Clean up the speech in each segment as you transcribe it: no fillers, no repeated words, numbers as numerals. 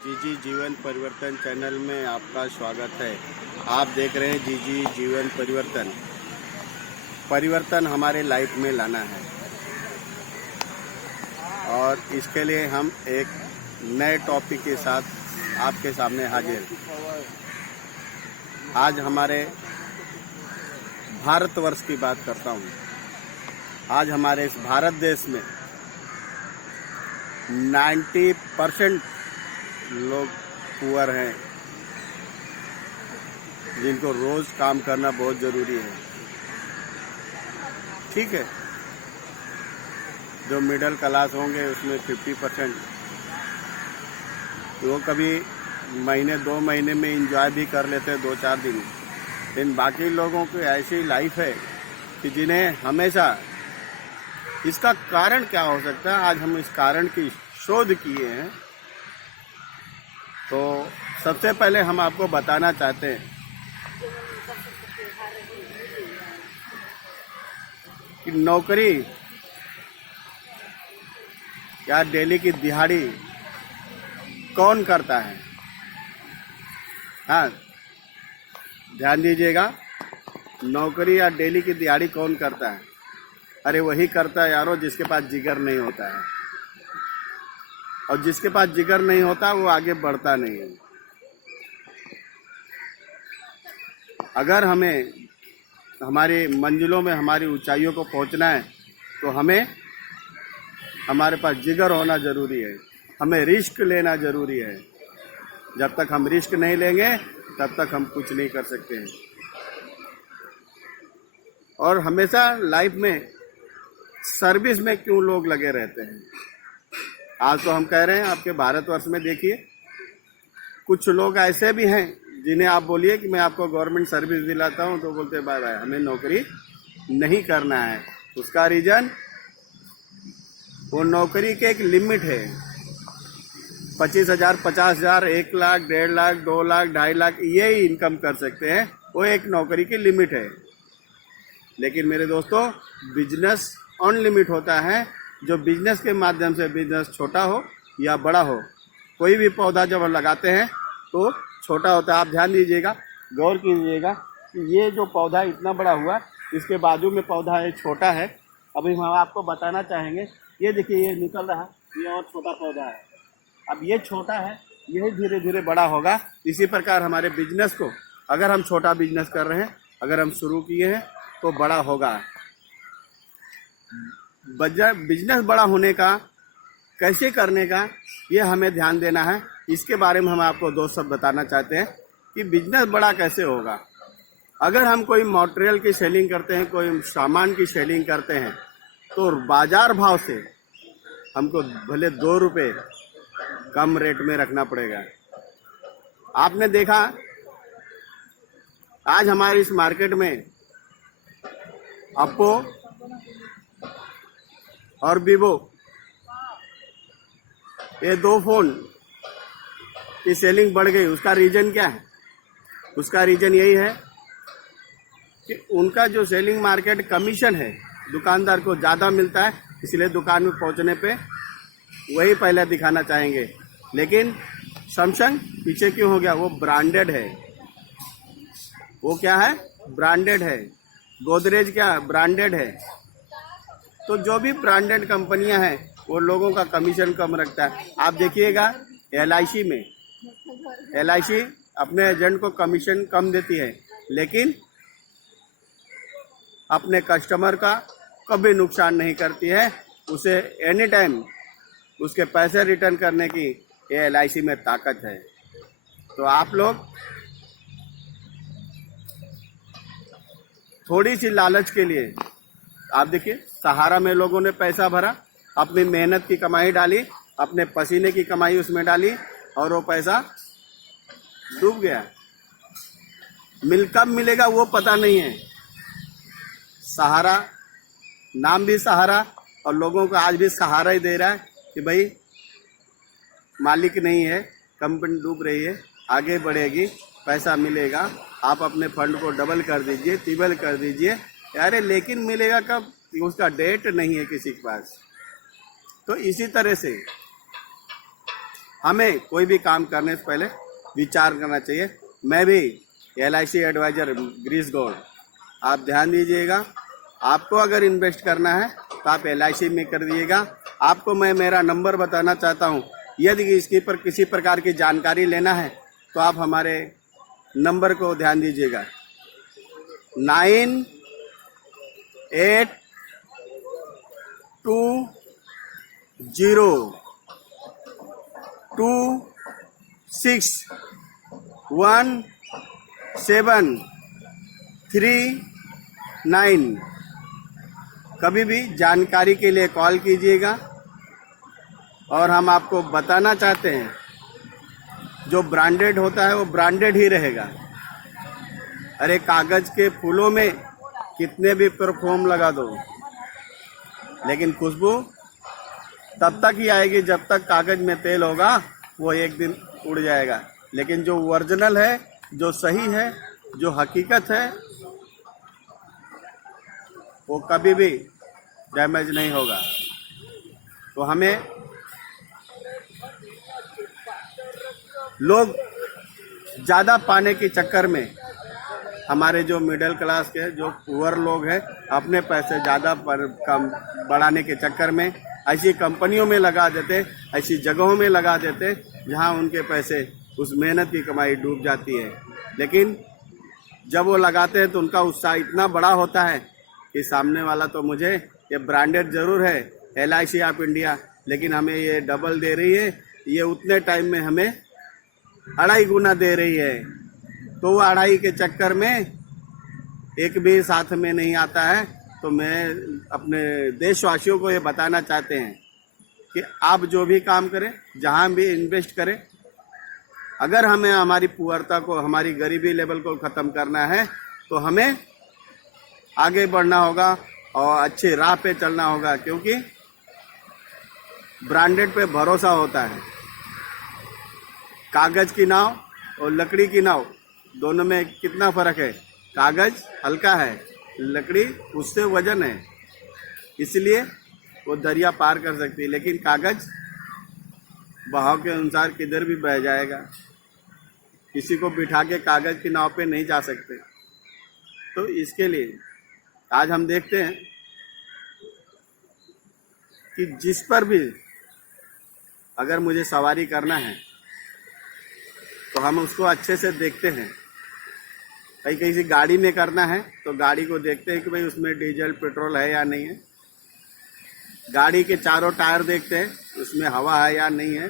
जी जीवन परिवर्तन चैनल में आपका स्वागत है। आप देख रहे हैं जी जीवन परिवर्तन। परिवर्तन हमारे लाइफ में लाना है और इसके लिए हम एक नए टॉपिक के साथ आपके सामने हाजिर। आज हमारे भारतवर्ष की बात करता हूँ। आज हमारे इस भारत देश में 90% लोग पुअर हैं, जिनको रोज काम करना बहुत ज़रूरी है। ठीक है, जो मिडिल क्लास होंगे उसमें 50% वो कभी महीने 2 महीने में एंजॉय भी कर लेते हैं 2-4 दिन। लेकिन बाकी लोगों की ऐसी लाइफ है कि जिन्हें हमेशा, इसका कारण क्या हो सकता है, आज हम इस कारण की शोध किए हैं। तो सबसे पहले हम आपको बताना चाहते हैं कि नौकरी या डेली की दिहाड़ी कौन करता है। हाँ, ध्यान दीजिएगा, नौकरी या डेली की दिहाड़ी कौन करता है? अरे वही करता है यारो जिसके पास जिगर नहीं होता है, और जिसके पास जिगर नहीं होता वो आगे बढ़ता नहीं है। अगर हमें हमारी मंजिलों में, हमारी ऊंचाइयों को पहुंचना है तो हमारे पास जिगर होना जरूरी है, हमें रिस्क लेना जरूरी है। जब तक हम रिस्क नहीं लेंगे तब तक हम कुछ नहीं कर सकते हैं। और हमेशा लाइफ में सर्विस में क्यों लोग लगे रहते हैं? आज तो हम कह रहे हैं आपके भारतवर्ष में देखिए, कुछ लोग ऐसे भी हैं जिन्हें आप बोलिए कि मैं आपको गवर्नमेंट सर्विस दिलाता हूं तो बोलते बाय बाय, हमें नौकरी नहीं करना है। उसका रीजन, वो नौकरी के एक लिमिट है। 25,000, 50,000, 1 लाख, 1.5 लाख, 2 लाख, 2.5 लाख ये इनकम कर सकते हैं, वो एक नौकरी की लिमिट है। लेकिन मेरे दोस्तों, बिजनेस अनलिमिट होता है। जो बिजनेस के माध्यम से, बिजनेस छोटा हो या बड़ा हो, कोई भी पौधा जब लगाते हैं तो छोटा होता है। आप ध्यान दीजिएगा, गौर कीजिएगा कि ये जो पौधा इतना बड़ा हुआ, इसके बाजू में पौधा है छोटा है। अभी हम आपको बताना चाहेंगे, ये देखिए ये निकल रहा है, ये और छोटा पौधा है। अब ये छोटा है, यही धीरे धीरे बड़ा होगा। इसी प्रकार हमारे बिजनेस को, अगर हम छोटा बिजनेस कर रहे हैं, अगर हम शुरू किए हैं तो बड़ा होगा। बिजनेस बड़ा होने का, कैसे करने का, ये हमें ध्यान देना है। इसके बारे में हम आपको 2 शब्द बताना चाहते हैं कि बिजनेस बड़ा कैसे होगा। अगर हम कोई मटेरियल की सेलिंग करते हैं, कोई सामान की सेलिंग करते हैं, तो बाजार भाव से हमको भले 2 रुपये कम रेट में रखना पड़ेगा। आपने देखा, आज हमारी इस मार्केट में ओप्पो और वीवो, ये 2 फोन की सेलिंग बढ़ गई। उसका रीजन क्या है? उसका रीजन यही है कि उनका जो सेलिंग मार्केट कमीशन है, दुकानदार को ज़्यादा मिलता है, इसलिए दुकान में पहुंचने पे वही पहले दिखाना चाहेंगे। लेकिन सैमसंग पीछे क्यों हो गया? वो ब्रांडेड है। वो क्या है? ब्रांडेड है। गोदरेज क्या? ब्रांडेड है। तो जो भी ब्रांडेड कंपनियां हैं, वो लोगों का कमीशन कम रखता है। आप देखिएगा LIC में, LIC अपने एजेंट को कमीशन कम देती है, लेकिन अपने कस्टमर का कभी नुकसान नहीं करती है। उसे एनी टाइम उसके पैसे रिटर्न करने की ये LIC में ताकत है। तो आप लोग थोड़ी सी लालच के लिए, आप देखिए सहारा में लोगों ने पैसा भरा, अपनी मेहनत की कमाई डाली, अपने पसीने की कमाई उसमें डाली, और वो पैसा डूब गया। कब मिलेगा वो पता नहीं है। सहारा, नाम भी सहारा, और लोगों को आज भी सहारा ही दे रहा है कि भाई मालिक नहीं है, कंपनी डूब रही है, आगे बढ़ेगी, पैसा मिलेगा, आप अपने फंड को डबल कर दीजिए, ट्रिपल कर दीजिए। अरे लेकिन मिलेगा कब? उसका डेट नहीं है किसी के पास। तो इसी तरह से हमें कोई भी काम करने से पहले विचार करना चाहिए। मैं भी LIC एडवाइज़र गिरीश गौड़, आप ध्यान दीजिएगा। आपको अगर इन्वेस्ट करना है तो आप LIC में कर दीजिएगा। आपको मैं मेरा नंबर बताना चाहता हूँ, यदि इसके पर किसी प्रकार की जानकारी लेना है तो आप हमारे नंबर को ध्यान दीजिएगा। 9820261739। कभी भी जानकारी के लिए कॉल कीजिएगा। और हम आपको बताना चाहते हैं, जो ब्रांडेड होता है वो ब्रांडेड ही रहेगा। अरे कागज़ के फूलों में कितने भी परफ्यूम लगा दो, लेकिन खुशबू तब तक ही आएगी जब तक कागज़ में तेल होगा, वो एक दिन उड़ जाएगा। लेकिन जो ओरिजिनल है, जो सही है, जो हकीकत है, वो कभी भी डैमेज नहीं होगा। तो हमें लोग ज़्यादा पाने के चक्कर में, हमारे जो मिडिल क्लास के जो पुअर लोग हैं, अपने पैसे ज़्यादा कम बढ़ाने के चक्कर में ऐसी कंपनियों में लगा देते, ऐसी जगहों में लगा देते जहां उनके पैसे, उस मेहनत की कमाई डूब जाती है। लेकिन जब वो लगाते हैं तो उनका उत्साह इतना बड़ा होता है कि सामने वाला तो मुझे ये ब्रांडेड ज़रूर है LIC ऑफ इंडिया, लेकिन हमें ये डबल दे रही है, ये उतने टाइम में हमें 2.5 गुना दे रही है। तो वो 2.5 के चक्कर में एक भी साथ में नहीं आता है। तो मैं अपने देशवासियों को ये बताना चाहते हैं कि आप जो भी काम करें, जहाँ भी इन्वेस्ट करें, अगर हमें हमारी पुअरता को, हमारी गरीबी लेवल को ख़त्म करना है तो हमें आगे बढ़ना होगा और अच्छी राह पे चलना होगा। क्योंकि ब्रांडेड पे भरोसा होता है। कागज़ की नाव और लकड़ी की नाव दोनों में कितना फ़र्क है? कागज़ हल्का है, लकड़ी उससे वजन है, इसलिए वो दरिया पार कर सकती है। लेकिन कागज़ बहाव के अनुसार किधर भी बह जाएगा। किसी को बिठा के कागज़ की नाव पे नहीं जा सकते। तो इसके लिए आज हम देखते हैं कि जिस पर भी अगर मुझे सवारी करना है तो हम उसको अच्छे से देखते हैं। भाई किसी गाड़ी में करना है तो गाड़ी को देखते हैं कि भाई उसमें डीजल पेट्रोल है या नहीं है। गाड़ी के चारों टायर देखते हैं उसमें हवा है या नहीं है।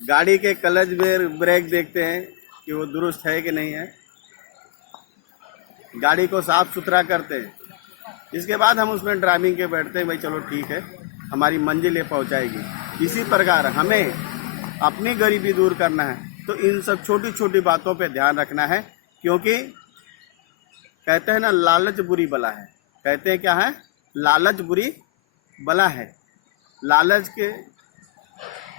गाड़ी के क्लच ब्रेक देखते हैं कि वो दुरुस्त है कि नहीं है। गाड़ी को साफ सुथरा करते हैं। इसके बाद हम उसमें ड्राइविंग के बैठते हैं, भाई चलो ठीक है, हमारी मंजिल ये पहुंचाएगी। इसी प्रकार हमें अपनी गरीबी दूर करना है तो इन सब छोटी छोटी बातों पे ध्यान रखना है। क्योंकि कहते हैं ना, लालच बुरी बला है। कहते हैं क्या है? लालच बुरी बला है। लालच के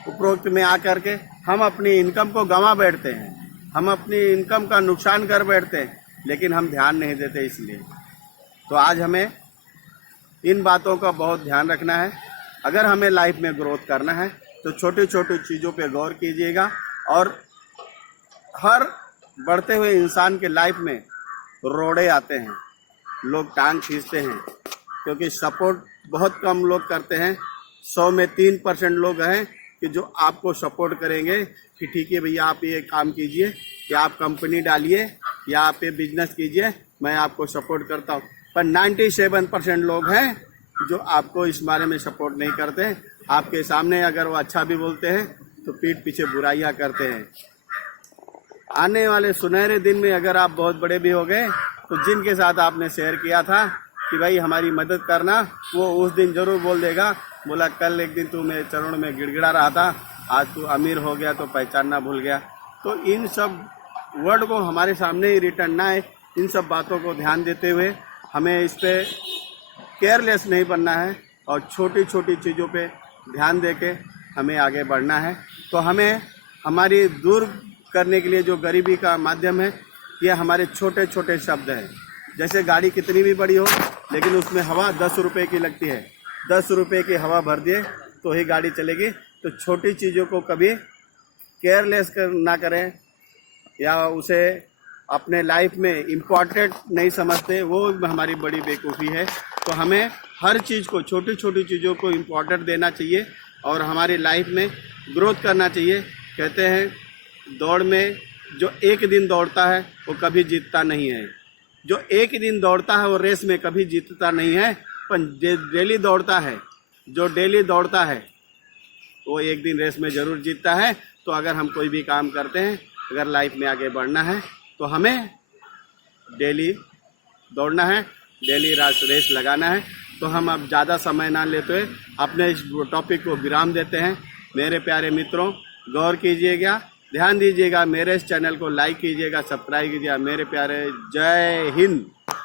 उपरोक्त में आकर के हम अपनी इनकम को गंवा बैठते हैं, हम अपनी इनकम का नुकसान कर बैठते हैं, लेकिन हम ध्यान नहीं देते। इसलिए तो आज हमें इन बातों का बहुत ध्यान रखना है। अगर हमें लाइफ में ग्रोथ करना है तो छोटी छोटी चीज़ों पे गौर कीजिएगा। और हर बढ़ते हुए इंसान के लाइफ में रोड़े आते हैं, लोग टांग खींचते हैं, क्योंकि सपोर्ट बहुत कम लोग करते हैं। 100 में 3% लोग हैं कि जो आपको सपोर्ट करेंगे कि ठीक है भैया आप ये काम कीजिए, या आप कंपनी डालिए, या आप ये बिजनेस कीजिए, मैं आपको सपोर्ट करता हूँ। पर 97% लोग हैं जो आपको इस बारे में सपोर्ट नहीं करते। आपके सामने अगर वो अच्छा भी बोलते हैं तो पीठ पीछे बुराइयां करते हैं। आने वाले सुनहरे दिन में अगर आप बहुत बड़े भी हो गए तो जिनके साथ आपने शेयर किया था कि भाई हमारी मदद करना, वो उस दिन ज़रूर बोल देगा, बोला कल एक दिन तू मेरे चरणों में गिड़गिड़ा रहा था, आज तू अमीर हो गया तो पहचानना भूल गया। तो इन सब वर्ड को हमारे सामने ही रिटर्न ना है। इन सब बातों को ध्यान देते हुए हमें इस पे केयरलेस नहीं बनना है और छोटी छोटी चीज़ों पे ध्यान देके हमें आगे बढ़ना है। तो हमें हमारी दूर करने के लिए जो गरीबी का माध्यम है, ये हमारे छोटे छोटे शब्द हैं। जैसे गाड़ी कितनी भी बड़ी हो, लेकिन उसमें हवा 10 रुपये की लगती है। 10 रुपये की हवा भर दिए तो ही गाड़ी चलेगी। तो छोटी चीज़ों को कभी केयरलेस ना करें या उसे अपने लाइफ में इम्पॉर्टेंट नहीं समझते, वो हमारी बड़ी बेवकूफ़ी है। तो हमें हर चीज़ को, छोटी छोटी चीज़ों को इम्पोर्टेंट देना चाहिए और हमारी लाइफ में ग्रोथ करना चाहिए। कहते हैं दौड़ में जो एक दिन दौड़ता है वो कभी जीतता नहीं है, जो एक दिन दौड़ता है वो रेस में कभी जीतता नहीं है, पर डेली दौड़ता है, जो डेली दौड़ता है वो एक दिन रेस में ज़रूर जीतता है। तो अगर हम कोई भी काम करते हैं, अगर लाइफ में आगे बढ़ना है तो हमें डेली दौड़ना है, डेली रेस लगाना है। तो हम अब ज़्यादा समय ना लेते हुए अपने इस टॉपिक को विराम देते हैं। मेरे प्यारे मित्रों, गौर कीजिएगा, ध्यान दीजिएगा, मेरे इस चैनल को लाइक कीजिएगा, सब्सक्राइब कीजिएगा। मेरे प्यारे, जय हिंद।